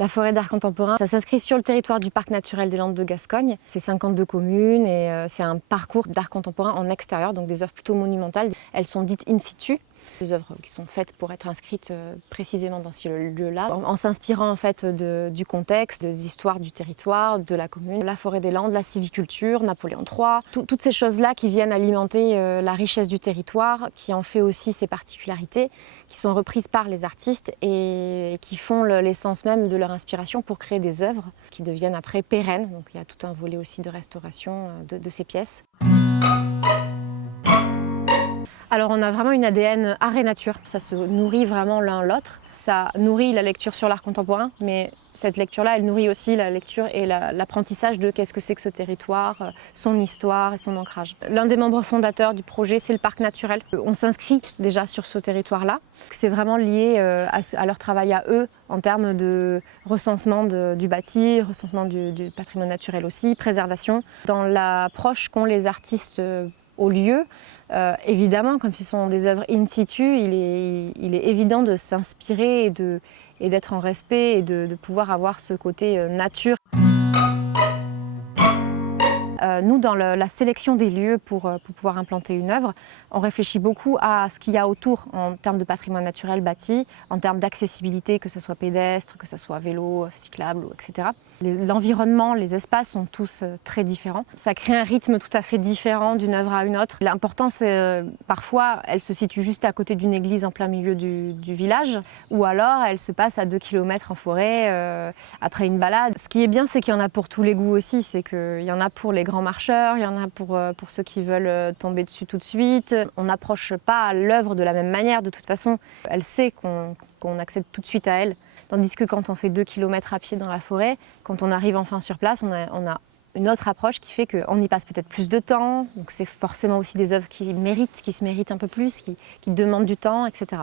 La forêt d'art contemporain, ça s'inscrit sur le territoire du parc naturel des Landes de Gascogne. C'est 52 communes et c'est un parcours d'art contemporain en extérieur, donc des œuvres plutôt monumentales. Elles sont dites in situ, des œuvres qui sont faites pour être inscrites précisément dans ce lieu-là, en s'inspirant en fait du contexte, des histoires du territoire, de la commune, la forêt des Landes, la civiculture, Napoléon III, toutes ces choses-là qui viennent alimenter la richesse du territoire, qui en fait aussi ses particularités, qui sont reprises par les artistes et qui font l'essence même de leur inspiration pour créer des œuvres qui deviennent après pérennes. Donc il y a tout un volet aussi de restauration de ces pièces. Alors on a vraiment une ADN art et nature, ça se nourrit vraiment l'un l'autre. Ça nourrit la lecture sur l'art contemporain, mais cette lecture-là, elle nourrit aussi la lecture et l'apprentissage de qu'est-ce que c'est que ce territoire, son histoire et son ancrage. L'un des membres fondateurs du projet, c'est le parc naturel. On s'inscrit déjà sur ce territoire-là. C'est vraiment lié à leur travail à eux en termes de recensement du bâti, recensement du patrimoine naturel aussi, préservation. Dans l'approche qu'ont les artistes au lieu, évidemment, comme ce sont des œuvres in situ, il est évident de s'inspirer et d'être en respect et de pouvoir avoir ce côté nature. Nous, dans la sélection des lieux pour pouvoir implanter une œuvre, on réfléchit beaucoup à ce qu'il y a autour en termes de patrimoine naturel bâti, en termes d'accessibilité, que ce soit pédestre, que ce soit vélo, cyclable, etc. L'environnement, les espaces sont tous très différents. Ça crée un rythme tout à fait différent d'une œuvre à une autre. L'important, c'est parfois, elle se situe juste à côté d'une église en plein milieu du village, ou alors elle se passe à 2 km en forêt après une balade. Ce qui est bien, c'est qu'il y en a pour tous les goûts aussi. C'est qu'il y en a pour les grands marcheurs, il y en a pour ceux qui veulent tomber dessus tout de suite. On n'approche pas l'œuvre de la même manière. De toute façon, elle sait qu'on accède tout de suite à elle. Tandis que quand on fait 2 km à pied dans la forêt, quand on arrive enfin sur place, on a une autre approche qui fait qu'on y passe peut-être plus de temps. Donc c'est forcément aussi des œuvres qui se méritent un peu plus, qui demandent du temps, etc.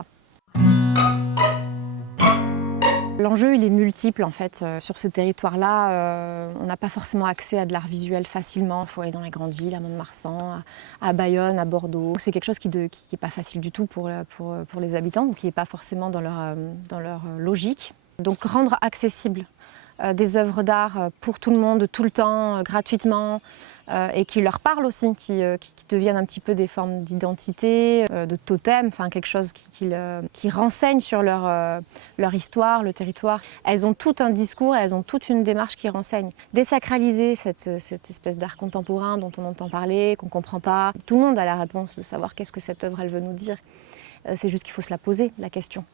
L'enjeu, il est multiple en fait. Sur ce territoire-là, on n'a pas forcément accès à de l'art visuel facilement. Il faut aller dans les grandes villes, à Mont-de-Marsan, à Bayonne, à Bordeaux. C'est quelque chose qui n'est pas facile du tout pour les habitants, ou qui n'est pas forcément dans leur logique. Donc rendre accessible des œuvres d'art pour tout le monde, tout le temps, gratuitement, et qui leur parlent aussi, qui deviennent un petit peu des formes d'identité, de totem, enfin quelque chose qui renseigne sur leur histoire, le territoire. Elles ont tout un discours, elles ont toute une démarche qui renseigne. Désacraliser cette espèce d'art contemporain dont on entend parler, qu'on ne comprend pas. Tout le monde a la réponse de savoir qu'est-ce que cette œuvre elle veut nous dire. C'est juste qu'il faut se la poser, la question.